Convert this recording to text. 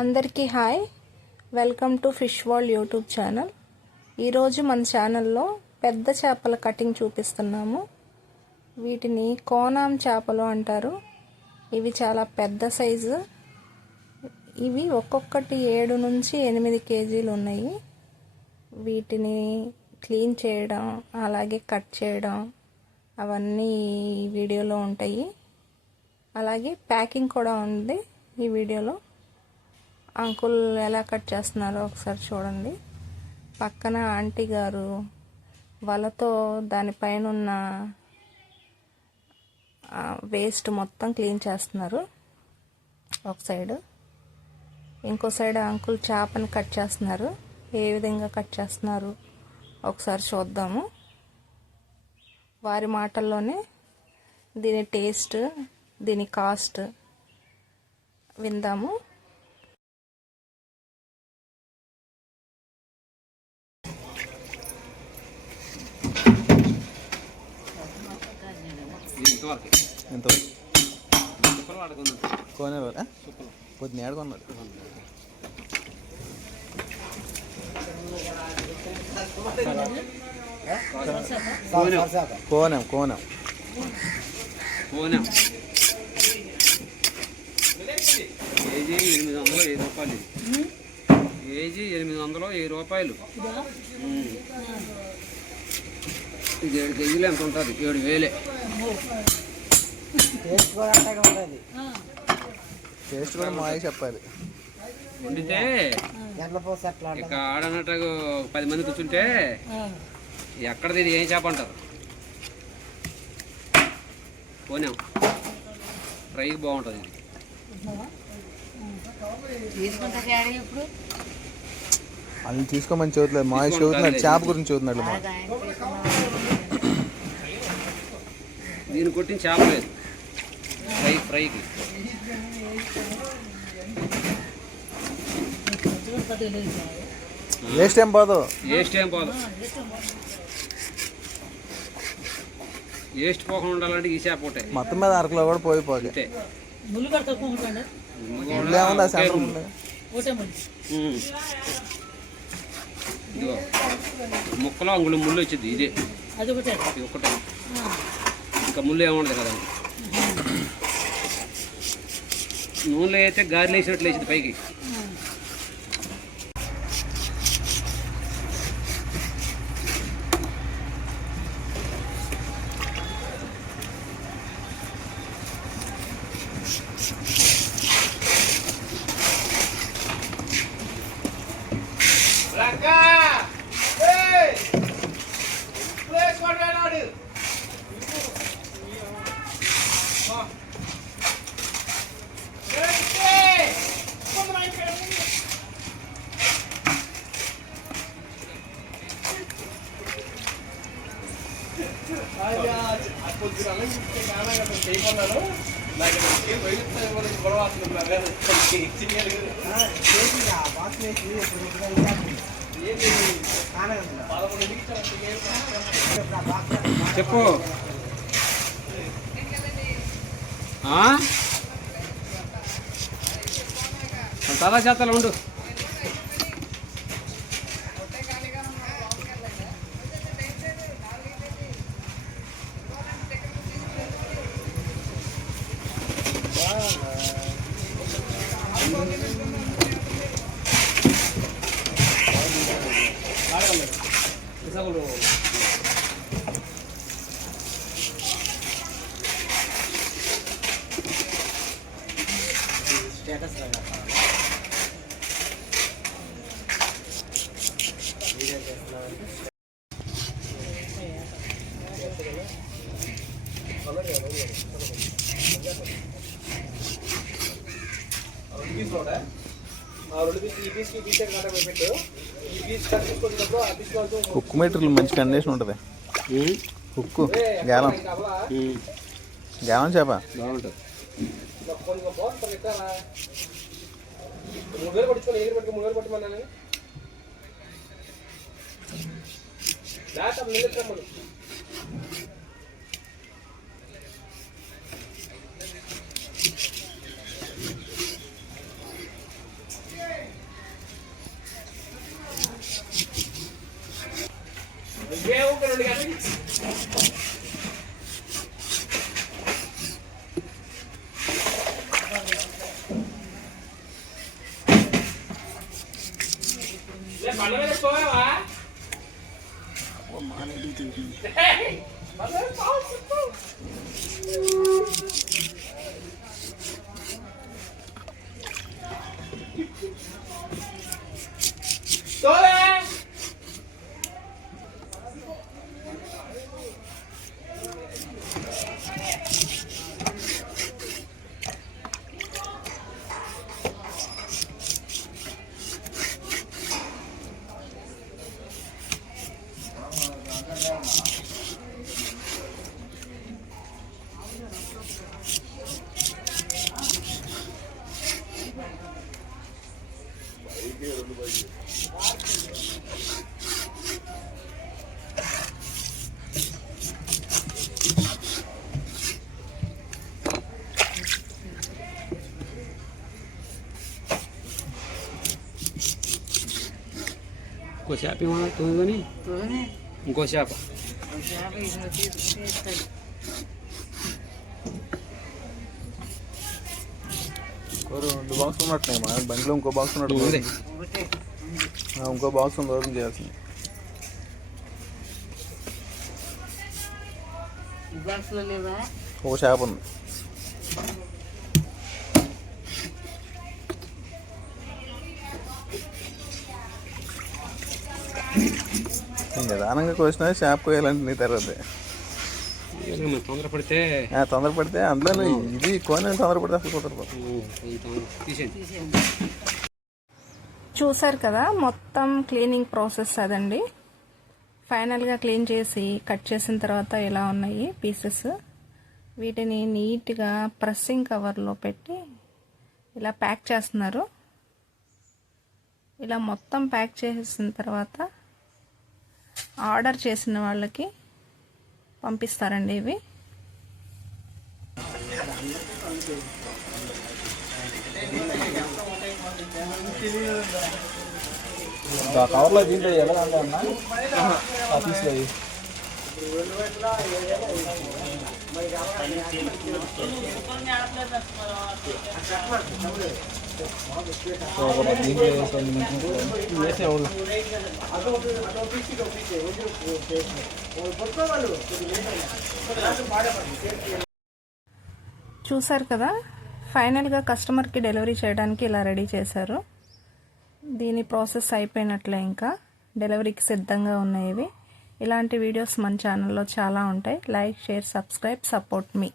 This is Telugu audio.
అందరికీ hi, welcome to fish world YouTube channel. ఈరోజు మన ఛానల్లో పెద్ద చేపల కటింగ్ చూపిస్తున్నాము. వీటిని కోనాం చేపలు అంటారు. ఇవి చాలా పెద్ద సైజు. ఇవి ఒక్కొక్కటి 7 నుంచి 8 కేజీలు ఉన్నాయి. వీటిని క్లీన్ చేయడం, అలాగే కట్ చేయడం అవన్నీ ఈ వీడియోలో ఉంటాయి. అలాగే ప్యాకింగ్ కూడా ఉంది ఈ వీడియోలో. అంకుల్ ఎలా కట్ చేస్తున్నారో ఒకసారి చూడండి. పక్కన ఆంటీ గారు వలతో దానిపైన ఉన్న వేస్ట్ మొత్తం క్లీన్ చేస్తున్నారు ఒక సైడ్. ఇంకో సైడ్ అంకుల్ చేపని కట్ చేస్తున్నారు. ఏ విధంగా కట్ చేస్తున్నారు ఒకసారి చూద్దాము. వారి మాటల్లోనే దీని టేస్ట్, దీని కాస్ట్ విందాము. కొద్దిగా ఏడుకున్నాడు. కోనం కోనం కోనం కేజీ 807 రూపాయలు. కేజీ 807 రూపాయలు. ఇది 7 కేజీలు ఎంత ఉంటుంది? 7,000. టేస్ట్ కూడా మాయ చెప్పాలి. వండితే ఇక ఆడన్నట్టు 10 మంది కూర్చుంటే ఎక్కడది ఇది ఏం చేప అంటారు. కోనాం ఫ్రై బాగుంటుంది. అది తీసుకోమని చదువుతుంది. మాయ చదువుతున్నాడు, చేప గురించి చదువుతున్నాడు. దీన్ని కొట్టిన చేప లేదు ఫ్రైకి. వేస్ట్ ఏం పోదు. వేస్ట్ పోకుండా ఉండాలంటే ఈ చేప ఒకటే. మొత్తం మీద అరకులో కూడా పోయిపోతే ఇదిగో ముక్కలో అంగుళం ముళ్ళు వచ్చింది. ఇదే ఒకటే, ఇంకా ముళ్ళు ఏముండదు కదా. నూనెలో అయితే గారెలు వేసినట్లు వేసింది పైకి. చెప్పు. చాలా చేతలు ఉండు. కుక్కు మీటర్లు మంచి కండిషన్ ఉంటుంది. కుక్కు గాలం గాలం చేప బాగుంటుంది. ఇంకో చేప ఏమన్నా తోని ఇంకో చేప రెండు బాక్స్ ఉన్నట్టున్నాయి మా బండిలో ఇంకో బాక్స్ ఉన్నట్టు ఉంది. ఇంకో బాక్స్ ఉంది ఓపెన్ చేయాల్సింది. ఒక చేప ఉంది. నిదానంగా కోసినా చేప కోయాలంటే నీ తర్వాత తొందరపడితే అందులో ఇది కోనే తొందరపడితే అసలు కుదరదు. చూసారు కదా మొత్తం క్లీనింగ్ ప్రాసెస్ అదండి. ఫైనల్గా క్లీన్ చేసి కట్ చేసిన తర్వాత ఇలా ఉన్నాయి పీసెస్. వీటిని నీట్గా ప్రెస్సింగ్ కవర్లో పెట్టి ఇలా ప్యాక్ చేస్తున్నారు. ఇలా మొత్తం ప్యాక్ చేసిన తర్వాత ఆర్డర్ చేసిన వాళ్ళకి పంపిస్తారండి ఇవి. కవర్లో దీంట్లో ఎలా అన్న ఆఫీస్లో వేసేవాళ్ళు చూసారు కదా ఫైనల్గా కస్టమర్కి డెలివరీ చేయడానికి ఇలా రెడీ చేశారు. దీని ప్రాసెస్ అయిపోయినట్లే, ఇంకా డెలివరీకి సిద్ధంగా ఉన్నాయి ఇవి. ఇలాంటి వీడియోస్ మన ఛానల్లో చాలా ఉంటాయి. లైక్, షేర్, సబ్స్క్రైబ్, సపోర్ట్ మీ.